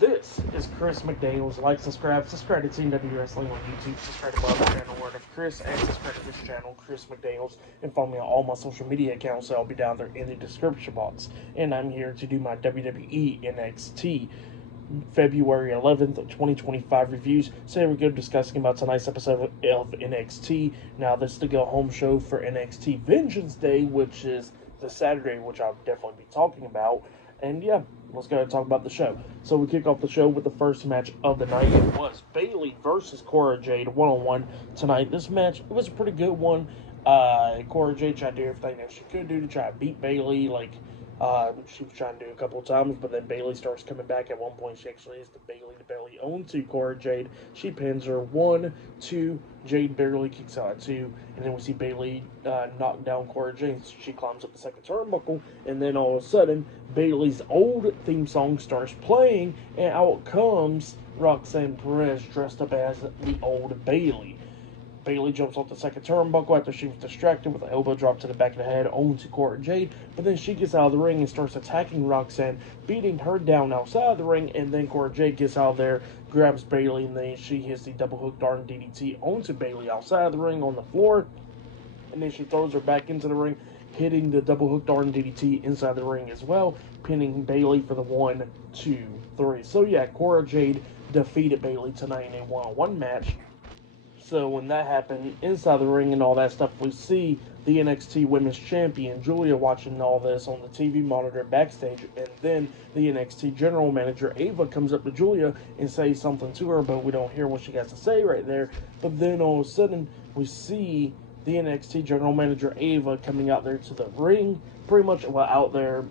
This is Chris McDaniels. Like, subscribe to Team W Wrestling on YouTube, subscribe to my channel, Word of Chris, and subscribe to this channel, Chris McDaniels, and follow me on all my social media accounts, so I'll be down there in the description box. And I'm here to do my WWE NXT February 11th, 2025 reviews. So here we go, discussing about tonight's episode of NXT. Now, this is the go-home show for NXT Vengeance Day, which is the Saturday, which I'll definitely be talking about. And yeah, let's go ahead and talk about the show. So we kick off the show with the first match of the night. It was Bayley versus Cora Jade one-on-one tonight. This match, it was a pretty good one. Cora Jade tried to do everything that she could do to try to beat Bayley. She was trying to do a couple of times, but then Bayley starts coming back. At one point, she actually is the Bayley to belly onto Cora Jade. She pins her 1, 2. Jade barely kicks out at 2, and then we see Bayley knock down Cora Jade. She climbs up the second turnbuckle, and then all of a sudden, Bayley's old theme song starts playing, and out comes Roxanne Perez dressed up as the old Bayley. Bayley jumps off the second turnbuckle after she was distracted with an elbow drop to the back of the head onto Cora Jade, but then she gets out of the ring and starts attacking Roxanne, beating her down outside of the ring, and then Cora Jade gets out there, grabs Bayley, and then she hits the double hook darn DDT onto Bayley outside of the ring on the floor, and then she throws her back into the ring, hitting the double hook darn DDT inside the ring as well, pinning Bayley for the 1, 2, 3. So yeah, Cora Jade defeated Bayley tonight in a one-on-one match. So when that happened, inside the ring and all that stuff, we see the NXT Women's Champion, Julia, watching all this on the TV monitor backstage, and then the NXT General Manager, Ava, comes up to Julia and says something to her, but we don't hear what she has to say right there. But then all of a sudden, we see the NXT General Manager, Ava, coming out there to the ring, pretty much out there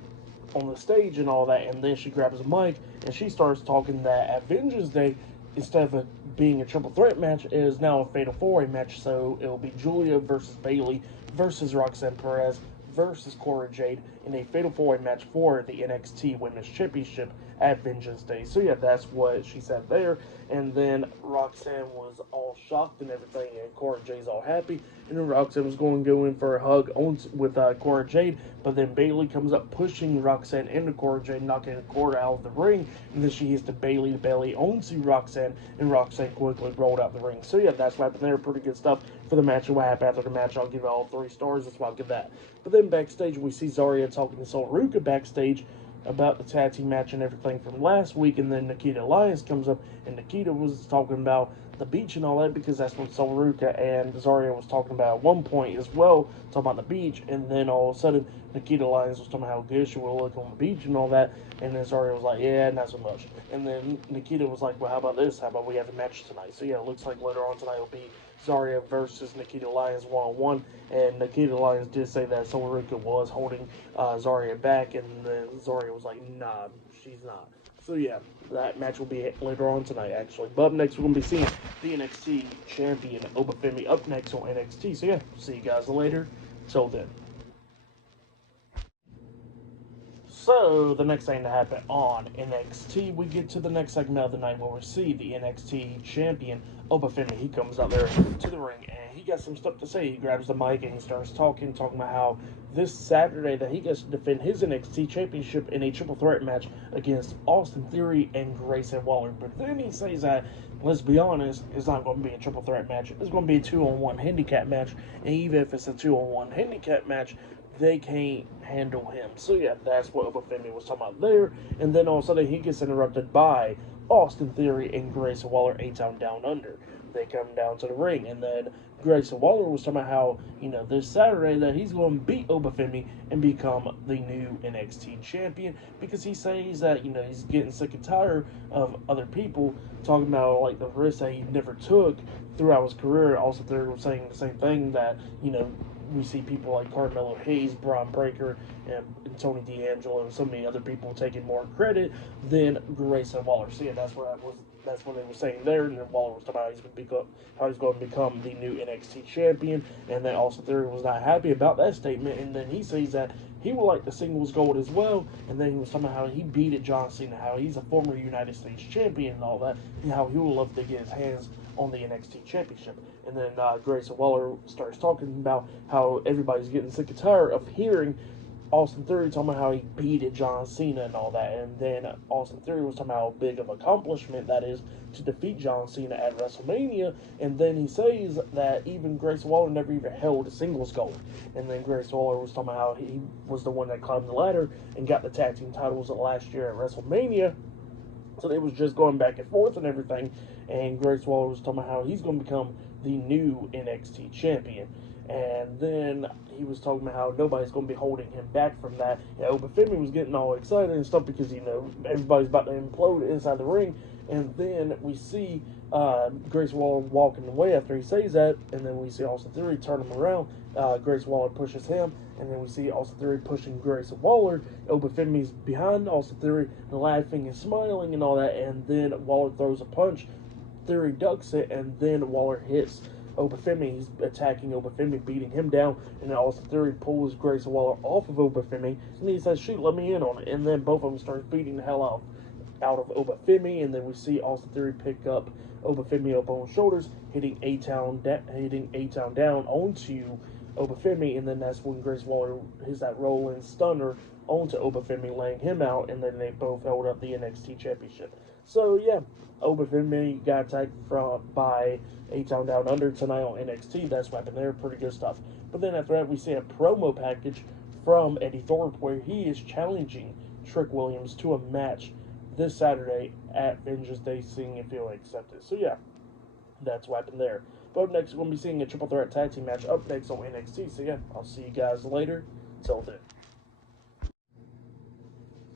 on the stage and all that, and then she grabs a mic, and she starts talking that at Vengeance Day, instead of it being a triple threat match, it is now a fatal four-way match. So it will be Julia versus Bayley versus Roxanne Perez versus Cora Jade in a fatal four-way match for the NXT Women's Championship at Vengeance Day. So yeah, that's what she said there. And then Roxanne was all shocked and everything, and Cora Jade's all happy. And then Roxanne was going to go in for a hug with Cora Jade, but then Bayley comes up pushing Roxanne into Cora Jade, knocking Cora out of the ring, and then she hits the Bayley to belly onto Roxanne, and Roxanne quickly rolled out the ring. So yeah, that's what happened there. Pretty good stuff for the match. And what happened after the match, I'll give it all 3 stars. That's why I'll give that. But then backstage, we see Zarya talking to Sol Ruka backstage about the tag team match and everything from last week, and then Nikita Lyons comes up, and Nikita was talking about the beach and all that, because that's what Sol Ruka and Zarya was talking about at one point as well, talking about the beach, and then all of a sudden Nikita Lyons was talking about how good she will look on the beach and all that, and then Zarya was like, yeah, not so much. And then Nikita was like, well, how about this? How about we have a match tonight? So yeah, it looks like later on tonight will be Zarya versus Nikita Lyons one-on-one, and Nikita Lyons did say that Sol Ruka was holding Zarya back, and then Zarya was like, nah, she's not. So yeah, that match will be later on tonight, actually. But up next, we're going to be seeing the NXT Champion, Obafemi, up next on NXT. So yeah, see you guys later. Till then. So, the next thing to happen on NXT, we get to the next segment of the night where we see the NXT Champion, Obafemi. He comes out there to the ring, and he got some stuff to say. He grabs the mic, and he starts talking about how this Saturday that he gets to defend his NXT Championship in a triple threat match against Austin Theory and Grayson Waller. But then he says that, let's be honest, it's not going to be a triple threat match. It's going to be a 2-on-1 handicap match, and even if it's a 2-on-1 handicap match, they can't handle him. So yeah, that's what Obafemi was talking about there. And then all of a sudden he gets interrupted by Austin Theory and Grayson Waller, A-Town Down Under. They come down to the ring, and then Grayson Waller was talking about how, this Saturday that he's going to beat Obafemi and become the new NXT champion, because he says that, he's getting sick and tired of other people talking about, like, the risk that he never took throughout his career. Also, they were saying the same thing that, we see people like Carmelo Hayes, Braun Breaker, and Tony D'Angelo, and so many other people taking more credit than Grayson Waller. So yeah, that's what they were saying there. And then Waller was talking about how he's going to become the new NXT champion. And then also Theory was not happy about that statement. And then he says that he would like the singles gold as well. And then he was talking about how he beat John Cena, how he's a former United States champion and all that, and how he would love to get his hands on the NXT championship. And then Grayson Waller starts talking about how everybody's getting sick and tired of hearing Austin Theory talking about how he beat John Cena and all that, and then Austin Theory was talking about how big of an accomplishment that is to defeat John Cena at WrestleMania, and then he says that even Grace Waller never even held a singles gold, and then Grace Waller was talking about how he was the one that climbed the ladder and got the tag team titles last year at WrestleMania, so they was just going back and forth and everything, and Grace Waller was talking about how he's going to become the new NXT champion. And then he was talking about how nobody's going to be holding him back from that. Obafemi was getting all excited and stuff because, everybody's about to implode inside the ring. And then we see Grace Waller walking away after he says that. And then we see Austin Theory turn him around. Grace Waller pushes him. And then we see Austin Theory pushing Grace Waller. Obafemi's behind Austin Theory, laughing and smiling and all that. And then Waller throws a punch. Theory ducks it. And then Waller hits Obafemi. He's attacking Obafemi, beating him down, and then Austin Theory pulls Grace Waller off of Obafemi, and he says, shoot, let me in on it, and then both of them start beating the hell out of Obafemi, and then we see Austin Theory pick up Obafemi up on his shoulders, hitting A-Town down onto Obafemi, and then that's when Grace Waller hits that rolling stunner onto Obafemi, laying him out, and then they both held up the NXT Championship. So, yeah, Obafemi got attacked by A-Town Down Under tonight on NXT. That's what happened there. Pretty good stuff. But then after that, we see a promo package from Eddie Thorpe where he is challenging Trick Williams to a match this Saturday at Vengeance Day, seeing if he'll accept it. So, yeah, that's what happened there. But up next, we're going to be seeing a triple threat tag team match up next on NXT. So, yeah, I'll see you guys later. Till then.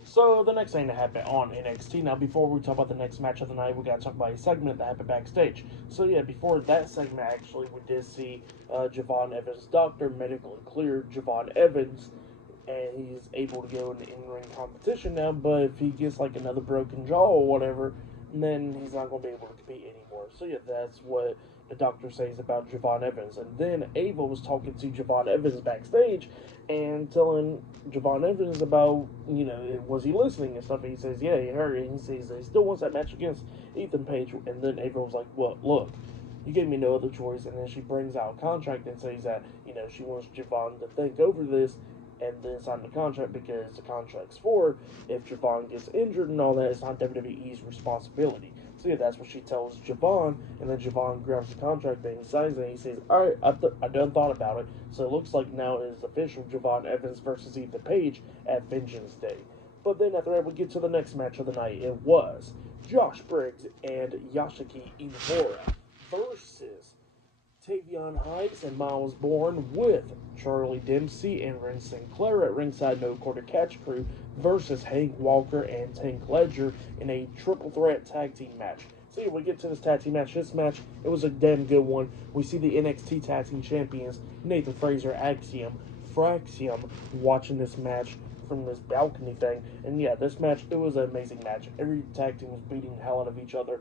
So, the next thing that happened on NXT, now before we talk about the next match of the night, we got to talk about a segment that happened backstage. So, yeah, before that segment, actually, we did see Javon Evans' doctor medically cleared Javon Evans, and he's able to go in the in-ring competition now, but if he gets, like, another broken jaw or whatever, then he's not going to be able to compete anymore. So, yeah, that's what the doctor says about Javon Evans. And then Ava was talking to Javon Evans backstage and telling Javon Evans about, was he listening and stuff. And he says, yeah, he heard it. And he says he still wants that match against Ethan Page. And then Ava was like, well, look, you gave me no other choice. And then she brings out a contract and says that, she wants Javon to think over this and then sign the contract, because the contract's for if Javon gets injured and all that, it's not WWE's responsibility. So yeah, that's what she tells Javon, and then Javon grabs the contract and he signs it, and he says, alright, I done thought about it, so it looks like now it is official, Javon Evans versus Ethan Page at Vengeance Day. But then after that, we get to the next match of the night. It was Josh Briggs and Yasuki Inamura versus Tavion Heights and Miles Bourne with Charlie Dempsey and Ren Sinclair at ringside no quarter catch crew versus Hank Walker and Tank Ledger in a triple threat tag team match. So yeah, we get to this tag team match. This match, it was a damn good one. We see the NXT tag team champions, Nathan Frazer, Fraxium, watching this match from this balcony thing. And yeah, this match, it was an amazing match. Every tag team was beating the hell out of each other.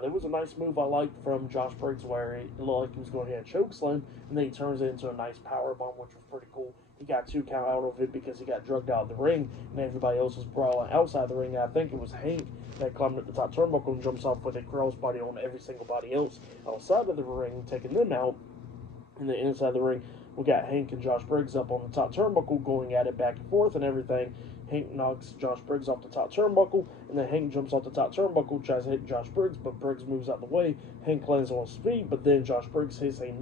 There was a nice move I liked from Josh Briggs where it looked like he was going to hit a chokeslam, and then he turns it into a nice power bomb, which was pretty cool. He got 2 count out of it because he got drugged out of the ring, and everybody else was brawling outside the ring. I think it was Hank that climbed up the top turnbuckle and jumps off with a crossbody on every single body else outside of the ring, taking them out. And then inside the ring, we got Hank and Josh Briggs up on the top turnbuckle, going at it back and forth and everything. Hank knocks Josh Briggs off the top turnbuckle, and then Hank jumps off the top turnbuckle, tries to hit Josh Briggs, but Briggs moves out the way. Hank lands on his feet, but then Josh Briggs hits a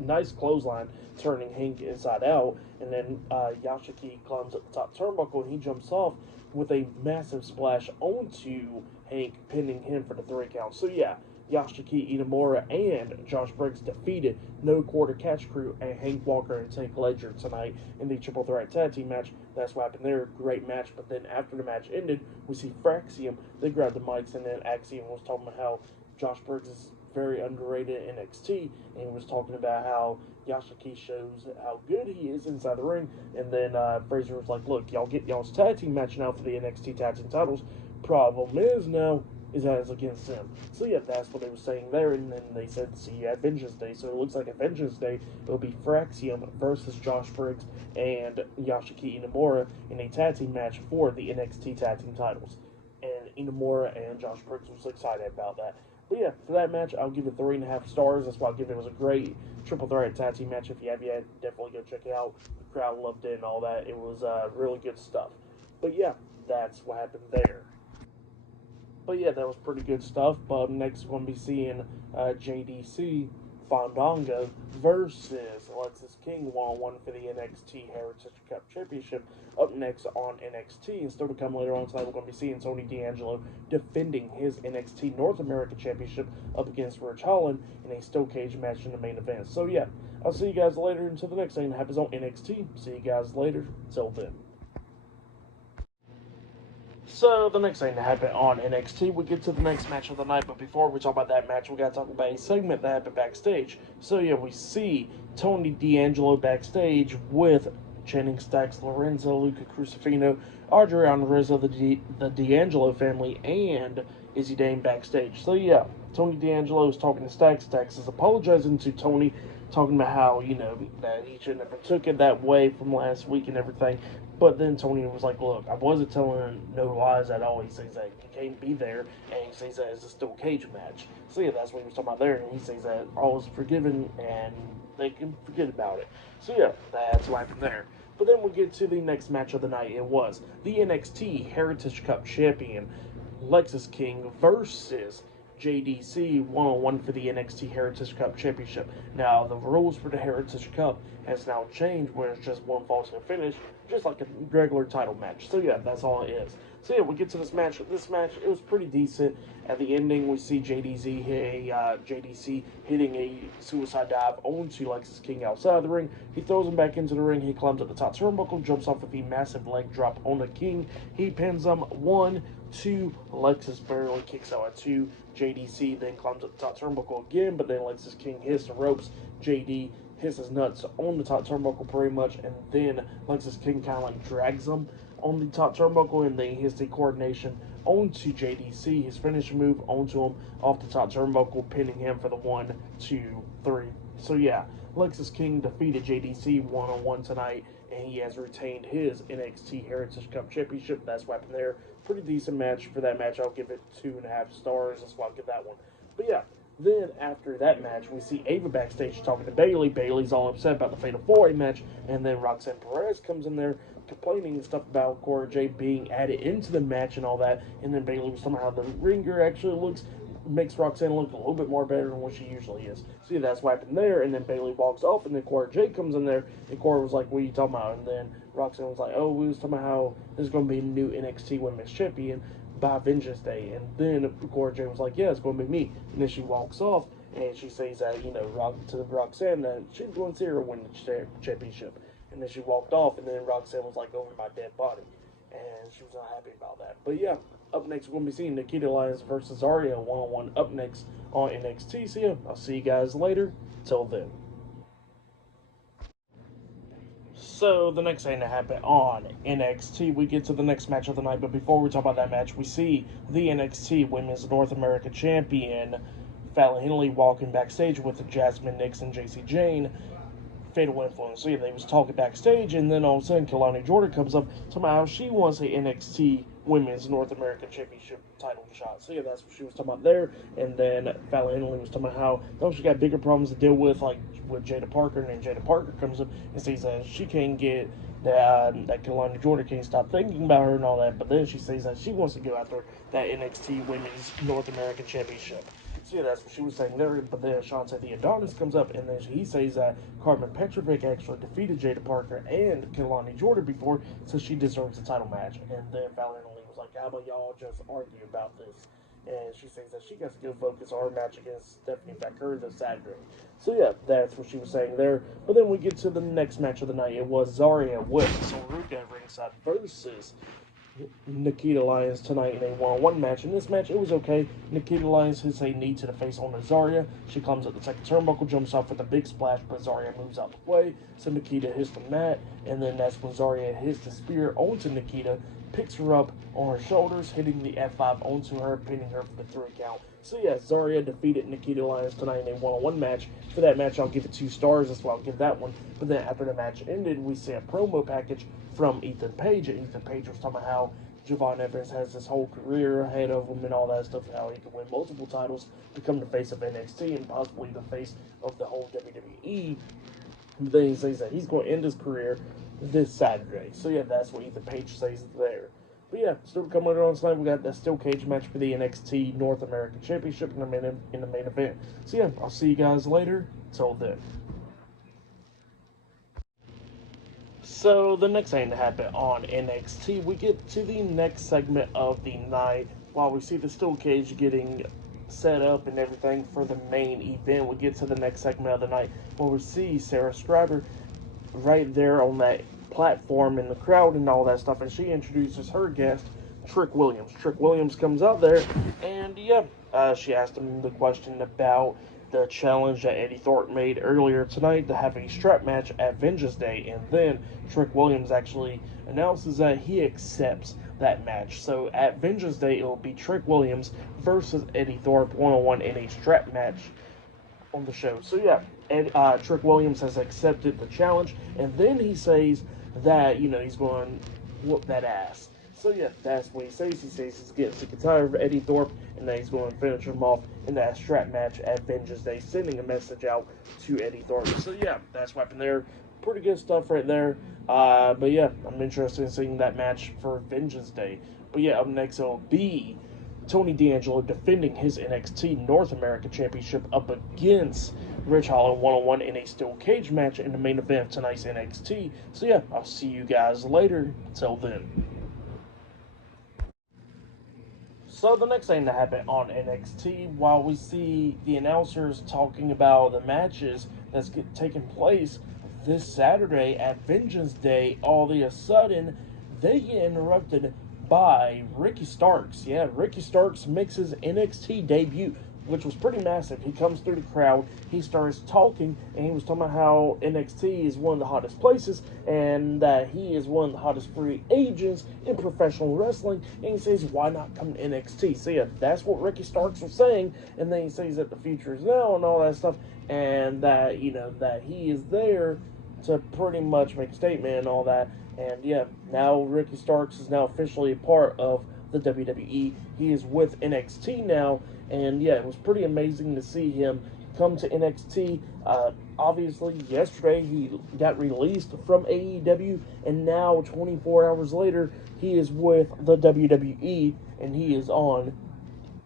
nice clothesline, turning Hank inside out, and then Yasuki climbs up the top turnbuckle, and he jumps off with a massive splash onto Hank, pinning him for the 3 count. So yeah, Yasuki Inamura and Josh Briggs defeated No Quarter Catch Crew and Hank Walker and Tank Ledger tonight in the triple threat tag team match. That's what happened there. Great match. But then after the match ended, we see Fraxium. They grabbed the mics, and then Axiom was talking about how Josh Briggs is very underrated in NXT, and he was talking about how Yasuki shows how good he is inside the ring. And then Fraser was like, look, y'all get y'all's tag team match now for the NXT tag team titles. Problem is now is that it's against him. So yeah, that's what they were saying there, and then they said, see you at Vengeance Day. So it looks like at Vengeance Day, it'll be Fraxium versus Josh Briggs and Yasuki Inamura in a tag team match for the NXT tag team titles. And Inamura and Josh Briggs was excited about that. But yeah, for that match, I'll give it 3.5 stars. That's why I'll give it. It was a great triple threat tag team match. If you have yet, definitely go check it out. crowd loved it and all that. It was really good stuff. But yeah, that's what happened there. But yeah, that was pretty good stuff. But next, we're going to be seeing JDC Fandango versus Alexis King one-on-one for the NXT Heritage Cup Championship. Up next on NXT, and still to come later on tonight, we're going to be seeing Tony D'Angelo defending his NXT North American Championship up against Rich Holland in a steel cage match in the main event. So yeah, I'll see you guys later until the next thing that happens on NXT. See you guys later. Till then. So, the next thing to happen on NXT, we get to the next match of the night, but before we talk about that match, we gotta talk about a segment that happened backstage. So, yeah, we see Tony D'Angelo backstage with Channing Stacks, Lorenzo, Luca Crucifino, Adrian Rizzo, the D'Angelo family, and Izzy Dane backstage. So, yeah, Tony D'Angelo is talking to Stacks. Stacks is apologizing to Tony, talking about how, that he shouldn't have took it that way from last week and everything. But then Tony was like, look, I wasn't telling no lies at all. He says that you can't be there, and he says that it's a steel cage match. So yeah, that's what he was talking about there, and he says that all is forgiven, and they can forget about it. So yeah, that's what happened there. But then we get to the next match of the night. It was the NXT Heritage Cup Champion, Lexis King versus JDC one-on-one for the NXT Heritage Cup Championship. Now, the rules for the Heritage Cup has now changed, where it's just one fall to the finish, just like a regular title match. So yeah, that's all it is. So yeah, we get to this match. This match, it was pretty decent. At the ending, we see JDC hitting a suicide dive onto Lexis King outside the ring. He throws him back into the ring. He climbs up the top turnbuckle, jumps off with a massive leg drop on the King. He pins him 1, 2. Lexis barely kicks out at 2. JDC then climbs up the top turnbuckle again, but then Lexis King hits the ropes. JD hits his nuts on the top turnbuckle pretty much, and then Lexis King kind of like drags him on the top turnbuckle, and then he hits the coordination onto JDC, his finishing move onto him off the top turnbuckle, pinning him for the 1, 2, 3. So yeah, Lexis King defeated JDC one-on-one tonight, and he has retained his NXT Heritage Cup Championship. That's what happened there. Pretty decent match. For that match, I'll give it 2.5 stars. That's why I'll give that one. But yeah, then after that match, we see Ava backstage talking to Bayley. Bayley's all upset about the Fatal 4-Way match, and then Roxanne Perez comes in there complaining and stuff about Cora Jade being added into the match and all that, and then Bayley was talking about how the ringer actually makes Roxanne look a little bit more better than what she usually is. See, that's what happened there, and then Bayley walks off, and then Cora Jade comes in there, and Cora was like, what are you talking about? And then Roxanne was like, oh, we was talking about how there's going to be a new NXT Women's Champion by Vengeance Day. And then Cora Jade was like, yeah, it's going to be me. And then she walks off, and she says that, to Roxanne that she's going to see her win the championship. And then she walked off, and then Roxanne was like, over my dead body. And she was not happy about that. But yeah, up next we're going to be seeing Nikita Lyons versus Zarya one-on-one up next on NXT. So yeah, I'll see you guys later. Till then. So the next thing to happen on NXT, we get to the next match of the night. But before we talk about that match, we see the NXT Women's North America Champion Fallon Henley walking backstage with Jasmine Nix and JC Jane. Fatal Influence. So yeah, they was talking backstage, and then all of a sudden, Kelani Jordan comes up talking about how she wants a NXT Women's North American Championship title shot. So yeah, that's what she was talking about there. And then Fallon Henley was talking about how she got bigger problems to deal with, like with Jada Parker, and then Jada Parker comes up and says that she can't get that Kelani Jordan can't stop thinking about her and all that. But then she says that she wants to go after that NXT Women's North American Championship. So yeah, that's what she was saying there. But then Shante the Adonis comes up, and then he says that Carmen Petrovic actually defeated Jada Parker and Kelani Jordan before, so she deserves a title match. And then Fallon Henley was like, how about y'all just argue about this? And she says that she got to go focus on her match against Stephanie Becker this Saturday. So yeah, that's what she was saying there. But then we get to the next match of the night. It was Zarya with Saruka at ringside versus Nikita Lyons tonight in a one-on-one match. In this match, it was okay. Nikita Lyons hits a knee to the face on Zarya. She comes up the second turnbuckle, jumps off with a big splash, but Zarya moves out the way. So Nikita hits the mat, and then that's when Zarya hits the spear onto Nikita, picks her up on her shoulders, hitting the F5 onto her, pinning her for the 3 count. So yeah, Zarya defeated Nikita Lyons tonight in a one-on-one match. For that match, I'll give it 2 stars. That's why I'll give that one. But then after the match ended, we see a promo package from Ethan Page. And Ethan Page was talking about how Javon Evans has this whole career ahead of him and all that stuff, how he can win multiple titles, become the face of NXT, and possibly the face of the whole WWE. But then he says that he's going to end his career this Saturday. So yeah, that's what Ethan Page says there. But yeah, still coming later on tonight, we got that steel cage match for the NXT North American Championship in the main event. So yeah, I'll see you guys later. Till then. So the next thing to happen on NXT, we get to the next segment of the night. While we see the steel cage getting set up and everything for the main event, we get to the next segment of the night where we see Sarah Scriber right there on that platform in the crowd and all that stuff, and she introduces her guest, Trick Williams. Trick Williams comes out there, and she asked him the question about the challenge that Eddie Thorpe made earlier tonight to have a strap match at Vengeance Day, and then Trick Williams actually announces that he accepts that match. So at Vengeance Day, it will be Trick Williams versus Eddie Thorpe one-on-one in a strap match on the show. So yeah, Trick Williams has accepted the challenge, and then he says that he's going to whoop that ass. So yeah, that's what he says. He says he's getting sick and tired of Eddie Thorpe, and that he's going to finish him off in that strap match at Vengeance Day, sending a message out to Eddie Thorpe. So yeah, that's what happened there. Pretty good stuff right there. But yeah, I'm interested in seeing that match for Vengeance Day. But yeah, up next it'll be Tony D'Angelo defending his NXT North America Championship up against Ridge Holland one-on-one in a steel cage match in the main event of tonight's NXT. So yeah, I'll see you guys later. Till then. So the next thing to happen on NXT, while we see the announcers talking about the matches that's taking place this Saturday at Vengeance Day, all of a sudden they get interrupted by Ricky Starks. Yeah, Ricky Starks makes his NXT debut, which was pretty massive. He comes through the crowd, he starts talking, and he was talking about how NXT is one of the hottest places, and that he is one of the hottest free agents in professional wrestling, and he says, why not come to NXT? So yeah, that's what Ricky Starks was saying, and then he says that the future is now and all that stuff, and that, that he is there to pretty much make a statement and all that. And yeah, now Ricky Starks is now officially a part of the WWE. He is with NXT now, and yeah, it was pretty amazing to see him come to NXT. Obviously, yesterday he got released from AEW, and now 24 hours later, he is with the WWE, and he is on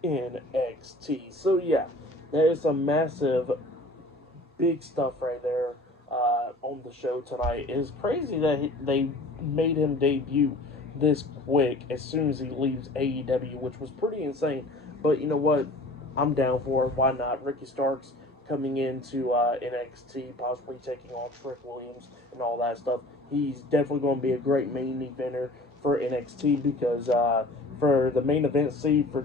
NXT. So yeah, that is some massive, big stuff right there on the show tonight. It is crazy that they made him debut this quick as soon as he leaves AEW, which was pretty insane. But you know what? I'm down for it. Why not? Ricky Starks coming into NXT, possibly taking on Trick Williams and all that stuff. He's definitely going to be a great main eventer for NXT because for the main event scene for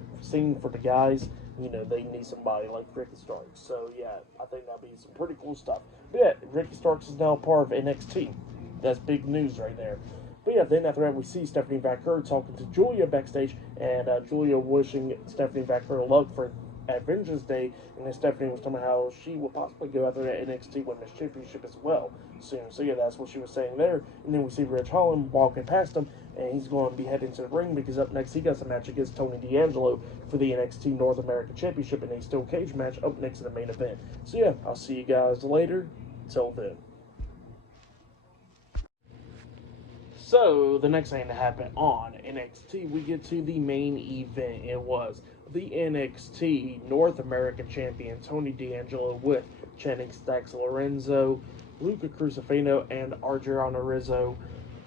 the guys, they need somebody like Ricky Starks. So yeah, I think that'll be some pretty cool stuff. But yeah, Ricky Starks is now part of NXT. That's big news right there. But yeah, then after that, we see Stephanie Vaquer talking to Julia backstage, and Julia wishing Stephanie Vaquer luck at Vengeance Day, and then Stephanie was talking about how she will possibly go after that NXT Women's Championship as well soon. So yeah, that's what she was saying there. And then we see Ridge Holland walking past him, and he's going to be heading to the ring because up next he got some match against Tony D'Angelo for the NXT North American Championship in a steel cage match up next to the main event. So yeah, I'll see you guys later. Till then. So, the next thing to happen on NXT, we get to the main event. It was the NXT North American Champion, Tony D'Angelo, with Channing Stacks Lorenzo, Luca Crucifino, and Adriana Rizzo,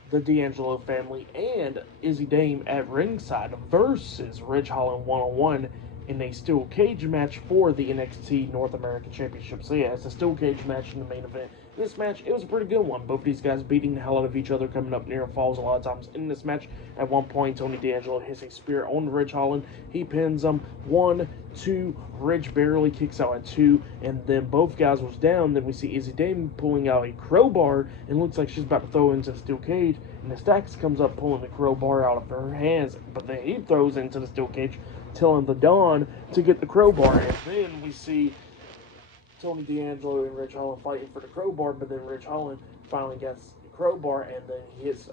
the D'Angelo family, and Izzy Dame at ringside versus Ridge Holland one-on-one in a steel cage match for the NXT North American Championship. So yeah, it's a steel cage match in the main event. This match, it was a pretty good one. Both of these guys beating the hell out of each other, coming up near falls a lot of times in this match. At one point, Tony D'Angelo hits a spear on Ridge Holland. He pins him 1, 2. Ridge barely kicks out at 2, and then both guys was down. Then we see Izzy Dame pulling out a crowbar, and looks like she's about to throw it into the steel cage. And the Stacks comes up pulling the crowbar out of her hands, but then he throws into the steel cage, telling the Dawn to get the crowbar. And then we see Tony D'Angelo and Ridge Holland fighting for the crowbar, but then Ridge Holland finally gets the crowbar, and then hits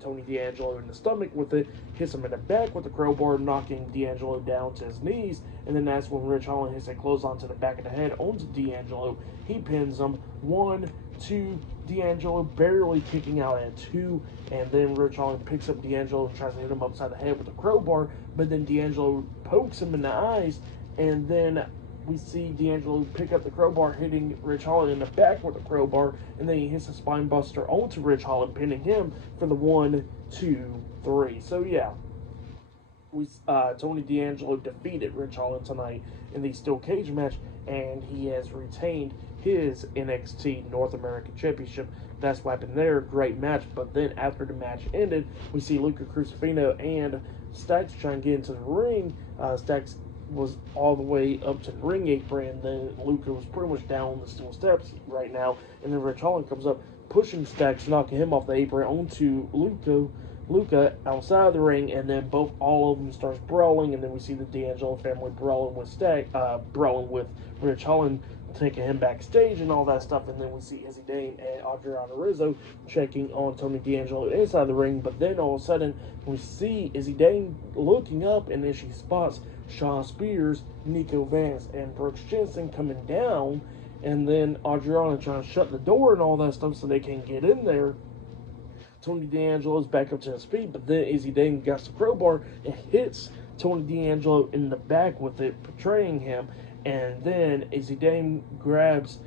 Tony D'Angelo in the stomach with it, hits him in the back with the crowbar, knocking D'Angelo down to his knees, and then that's when Rich Holland hits a clothesline to the back of the head onto D'Angelo. He pins him. 1, 2, D'Angelo barely kicking out at 2, and then Rich Holland picks up D'Angelo and tries to hit him upside the head with a crowbar, but then D'Angelo pokes him in the eyes, and then we see D'Angelo pick up the crowbar, hitting Rich Holland in the back with a crowbar, and then he hits a spine buster onto Rich Holland, pinning him for the 1, 2, 3. So yeah, Tony D'Angelo defeated Rich Holland tonight in the steel cage match, and he has retained his NXT North American Championship. That's what happened there. Great match. But then after the match ended, we see Luca Crucifino and Stacks trying to get into the ring. Stacks was all the way up to the ring apron, and then Luca was pretty much down on the steel steps right now, and then Rich Holland comes up, pushing Stacks, knocking him off the apron onto Luca outside of the ring, and then all of them starts brawling, and then we see the D'Angelo family brawling with Rich Holland, taking him backstage and all that stuff, and then we see Izzy Dane and Adriana Rizzo checking on Tony D'Angelo inside the ring, but then all of a sudden we see Izzy Dane looking up, and then she spots Shawn Spears, Nico Vance, and Brooks Jensen coming down, and then Adriana trying to shut the door and all that stuff so they can't get in there. Tony D'Angelo's back up to his feet, but then Izzy Dane got the crowbar and hits Tony D'Angelo in the back with it, betraying him. And then Izzy Dane grabs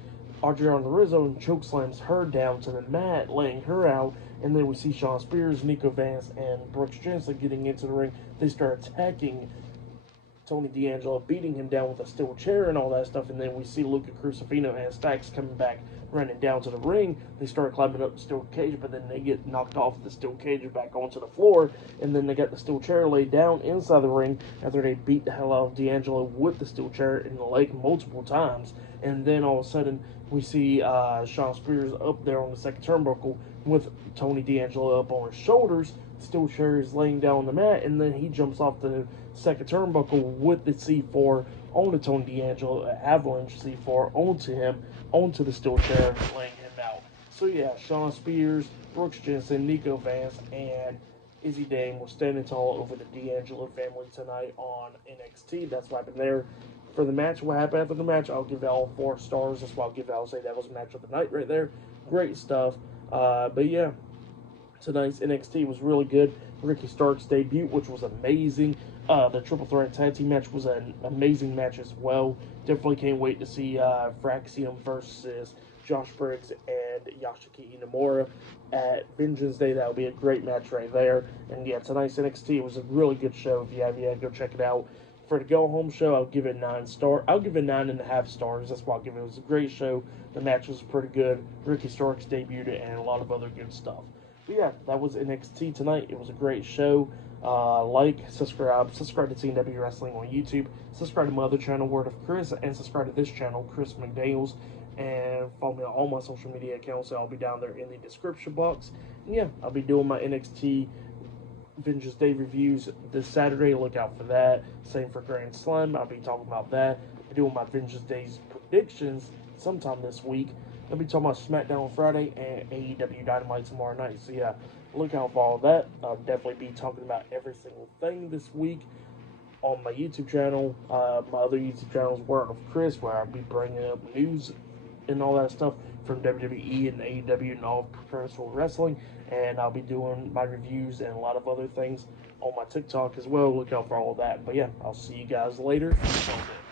Adriana Rizzo and chokeslams her down to the mat, laying her out. And then we see Shawn Spears, Nico Vance, and Brooks Jensen getting into the ring. They start attacking Tony D'Angelo, beating him down with a steel chair and all that stuff. And then we see Luca Crucifino and Stacks coming back, running down to the ring. They start climbing up the steel cage, but then they get knocked off the steel cage back onto the floor, and then they got the steel chair laid down inside the ring after they beat the hell out of D'Angelo with the steel chair in the leg multiple times. And then all of a sudden we see Shawn Spears up there on the second turnbuckle with Tony D'Angelo up on his shoulders. The steel chair is laying down on the mat, and then he jumps off the second turnbuckle with the C4 onto Tony D'Angelo, an avalanche C4 onto the steel chair, laying him out. So yeah, Shawn Spears, Brooks Jensen, Nico Vance, and Izzy Dane was standing tall over the D'Angelo family tonight on NXT. That's what happened there. For the match, what happened after the match, I'll give it all 4 stars. That's why I'll say that was a match of the night right there. Great stuff. But yeah, tonight's NXT was really good. Ricky Stark's debut, which was amazing. The Triple Threat Tag Team match was an amazing match as well. Definitely can't wait to see Fraxium versus Josh Briggs and Yasuki Inamura at Vengeance Day. That'll be a great match right there. And yeah, tonight's NXT was a really good show. If you have yet, go check it out. For the go-home show, I'll give it 9 stars. I'll give it 9.5 stars. That's why I'll give it. It was a great show. The match was pretty good. Ricky Starks debuted and a lot of other good stuff. But yeah, that was NXT tonight. It was a great show. Subscribe to TNW Wrestling on YouTube. Subscribe to my other channel, Word of Chris, and subscribe to this channel, Chris McDaniels. And follow me on all my social media accounts. I'll be down there in the description box. And yeah, I'll be doing my NXT Vengeance Day reviews this Saturday. Look out for that. Same for Grand Slam. I'll be talking about that. I'll be doing my Vengeance Days predictions sometime this week. I'll be talking about SmackDown on Friday and AEW Dynamite tomorrow night. So yeah, look out for all of that. I'll definitely be talking about every single thing this week on my YouTube channel. My other YouTube channel is Word of Chris, where I'll be bringing up news and all that stuff from WWE and AEW and all professional wrestling. And I'll be doing my reviews and a lot of other things on my TikTok as well. Look out for all of that. But yeah, I'll see you guys later. Until then.